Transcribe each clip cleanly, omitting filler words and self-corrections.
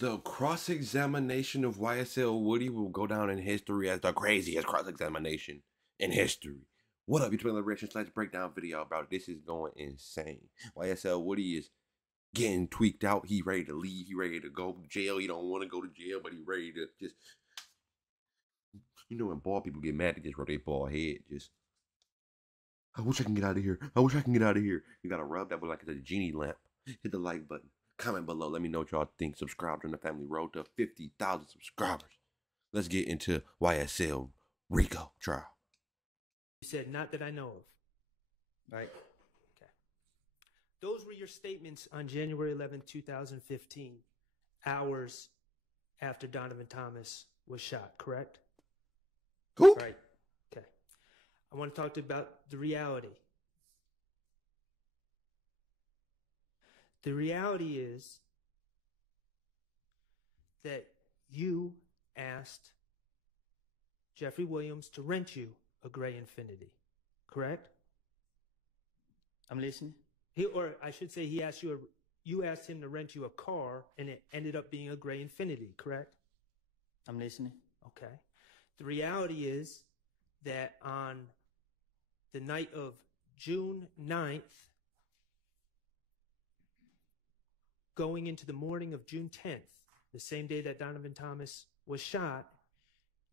The cross-examination of YSL Woody will go down in history as the craziest cross-examination in history. What up, you twin reaction slash breakdown video about it. This is going insane. YSL Woody is getting tweaked out. He ready to leave. He ready to go to jail. He don't want to go to jail, but he ready to just, you know, when bald people get mad, they just rub their bald head. Just, I wish I can get out of here. I wish I can get out of here. You gotta rub that with like a genie lamp. Hit the like button. Comment below. Let me know what y'all think. Subscribe to the family road to 50,000 subscribers. Let's get into YSL Rico trial. You said, not that I know of. Right. Okay. Those were your statements on January 11th, 2015, hours after Donovan Thomas was shot, correct? Who? Right. Okay. I want to talk to you about the reality. The reality is that you asked Jeffrey Williams to rent you a gray Infiniti, correct? I'm listening. Or I should say, you asked him to rent you a car, and it ended up being a gray Infiniti, correct? I'm listening. Okay. The reality is that on the night of June 9th, going into the morning of June 10th, the same day that Donovan Thomas was shot,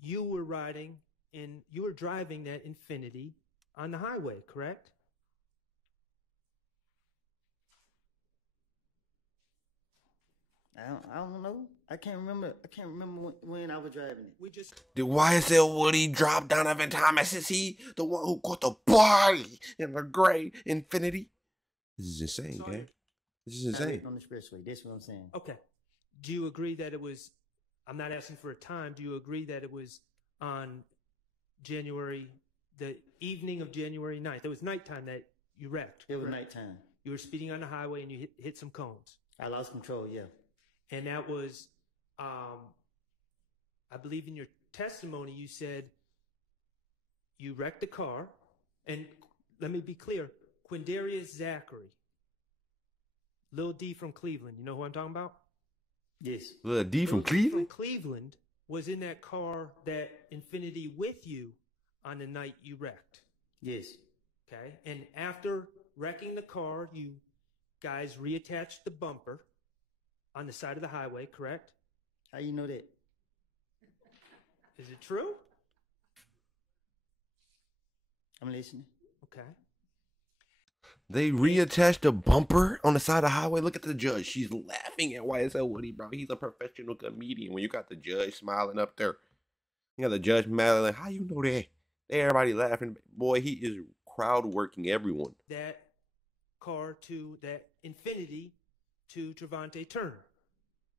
you were driving that Infiniti on the highway, correct? I don't know. I can't remember when I was driving it. Did YSL Woody drop Donovan Thomas? Is he the one who caught the body in the gray Infiniti? This is insane, gang. This is insane. On the expressway. That's what I'm saying. Okay. Do you agree that it was, I'm not asking for a time, do you agree that it was on the evening of January 9th? It was nighttime that you wrecked. It was correct? nighttime. You were speeding on the highway and you hit some cones. I lost control, yeah. And that was, I believe in your testimony, you said you wrecked the car. And let me be clear, Quindarius Zachary, Lil D from Cleveland, you know who I'm talking about? Yes. Lil D from Cleveland? From Cleveland was in that car, that Infiniti, with you on the night you wrecked. Yes. Okay. And after wrecking the car, you guys reattached the bumper on the side of the highway, correct? How you know that? Is it true? I'm listening. Okay. They reattached a bumper on the side of the highway. Look at the judge. She's laughing at YSL Woody, bro. He's a professional comedian. When you got the judge smiling up there, you got the judge smiling. How you know that? Everybody laughing. Boy, he is crowd working everyone. That car to that Infiniti to Trevante Turner.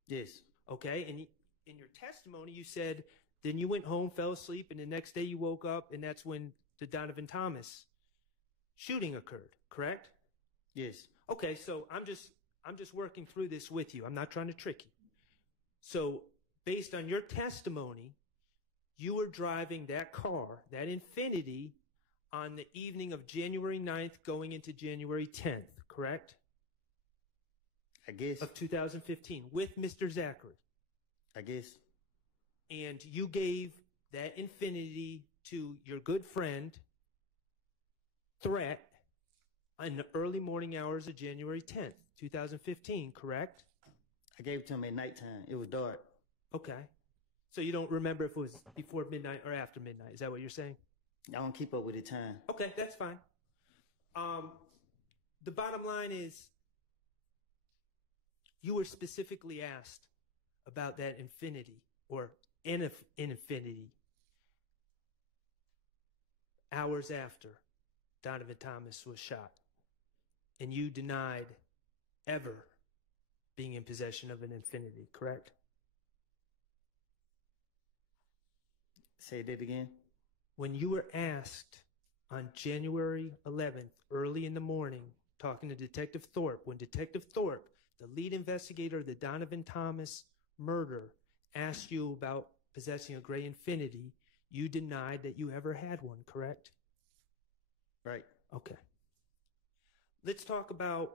Yes. Okay. And in your testimony, you said then you went home, fell asleep, and the next day you woke up, and that's when the Donovan Thomas shooting occurred, correct? Yes. Okay, so I'm just working through this with you. I'm not trying to trick you. So based on your testimony, you were driving that car, that Infiniti, on the evening of January 9th going into January 10th, correct? I guess. Of 2015 with Mr. Zachary. I guess. And you gave that Infiniti to your good friend, Threat, in the early morning hours of January 10th, 2015, correct? I gave it to him at nighttime. It was dark. Okay. So you don't remember if it was before midnight or after midnight. Is that what you're saying? I don't keep up with the time. Okay, that's fine. The bottom line is you were specifically asked about that Infiniti or an Infiniti hours after Donovan Thomas was shot. And you denied ever being in possession of an Infiniti, correct? Say that again. When you were asked on January 11th, early in the morning, talking to Detective Thorpe, when Detective Thorpe, the lead investigator of the Donovan Thomas murder, asked you about possessing a gray Infiniti, you denied that you ever had one, correct? Right. Okay. Let's talk about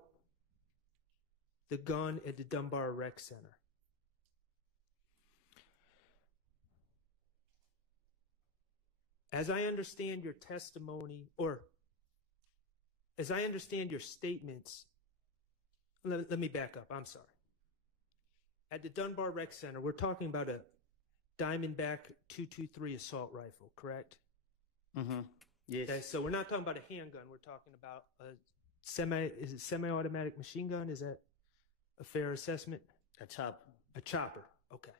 the gun at the Dunbar Rec Center. As I understand your testimony, or as I understand your statements, let me back up. I'm sorry. At the Dunbar Rec Center, we're talking about a Diamondback 223 assault rifle, correct? Mm-hmm. Yes. Okay, so we're not talking about a handgun. We're talking about a semi-automatic machine gun? Is that a fair assessment? A chopper. A chopper. Okay.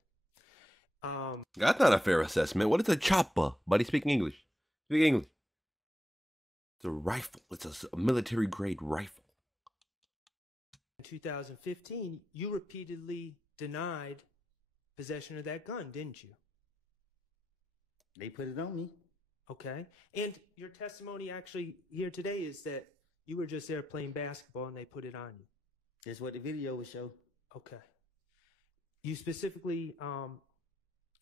That's not a fair assessment. What is a chopper? Buddy, speak English. Speak English. It's a rifle. It's a military grade rifle. In 2015, you repeatedly denied possession of that gun, didn't you? They put it on me. Okay. And your testimony actually here today is that you were just there playing basketball and they put it on you. That's what the video would show. Okay. You specifically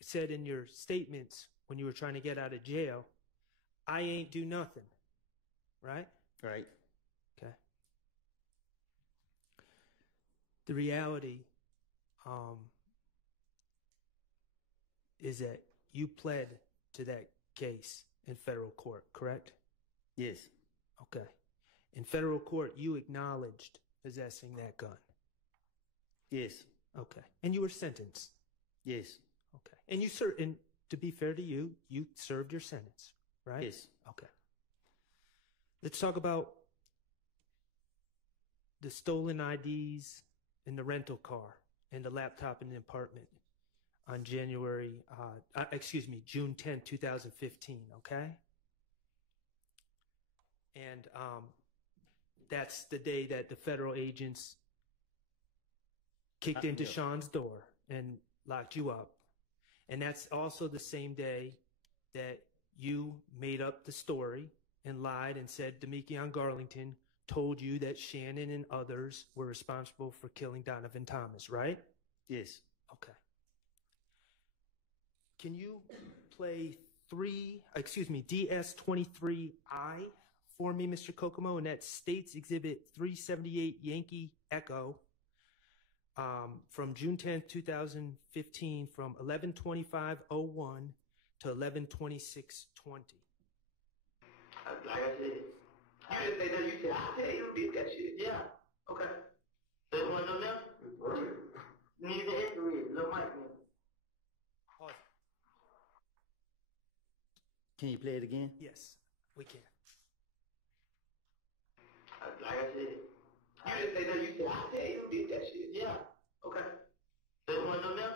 said in your statements when you were trying to get out of jail, I ain't do nothing, right? Right. Okay. The reality is that you pled to that case in federal court, correct? Yes. Okay. In federal court, you acknowledged possessing that gun. Yes. Okay. And you were sentenced. Yes. Okay. And and to be fair to you, you served your sentence, right? Yes. Okay. Let's talk about the stolen IDs in the rental car and the laptop in the apartment on June 10, 2015, okay? And that's the day that the federal agents kicked into Sean's door and locked you up. And that's also the same day that you made up the story and lied and said Demekion Garlington told you that Shannon and others were responsible for killing Donovan Thomas, right? Yes. Okay. Can you play DS23I for me, Mr. Kokomo, and that's States Exhibit 378 Yankee Echo from June 10th, 2015 from 11:25:01 to 11:26:20. Like I said, you didn't say that. You said, I'll tell you, bitch, that shit. Yeah. Okay. There's one of them? Need the history, Lil Mike. Pause. Can you play it again? Yes, we can. Like I said, you didn't say that. You said, I'll tell you, bitch, that shit. Yeah. Okay. There's one of them?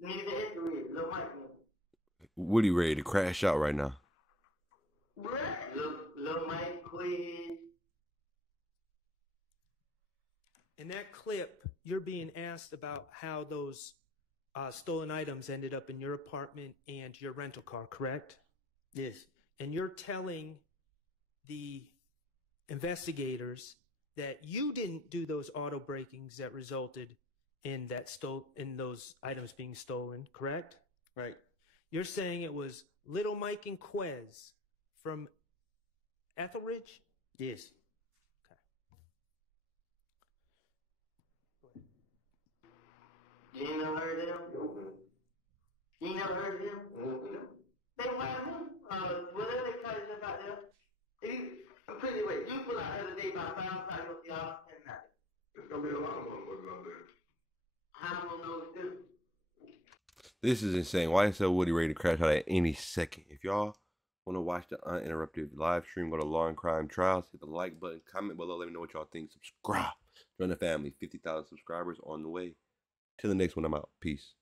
Need the history, Lil Mike. Woody ready to crash out right now. Lil Mike, please. In that clip, you're being asked about how those stolen items ended up in your apartment and your rental car, correct? Yes. And you're telling the investigators that you didn't do those auto breakings that resulted in those items being stolen, correct? Right. You're saying it was Little Mike and Quez from Etheridge? Yes. You ain't never heard of him? You ain't never heard of him? They want him. Whatever they cut his up out there. I'm pretty wait. You pull out the other day by 5 o'clock, y'all, and nothing. There's gonna be a lot of motherfuckers out there. How am I gonna know it's good? This is insane. YSL Woody ready to crash out at any second. If y'all want to watch the uninterrupted live stream, go to Law and Crime Trials. Hit the like button. Comment below. Let me know what y'all think. Subscribe. Join the family. 50,000 subscribers on the way. Till the next one, I'm out. Peace.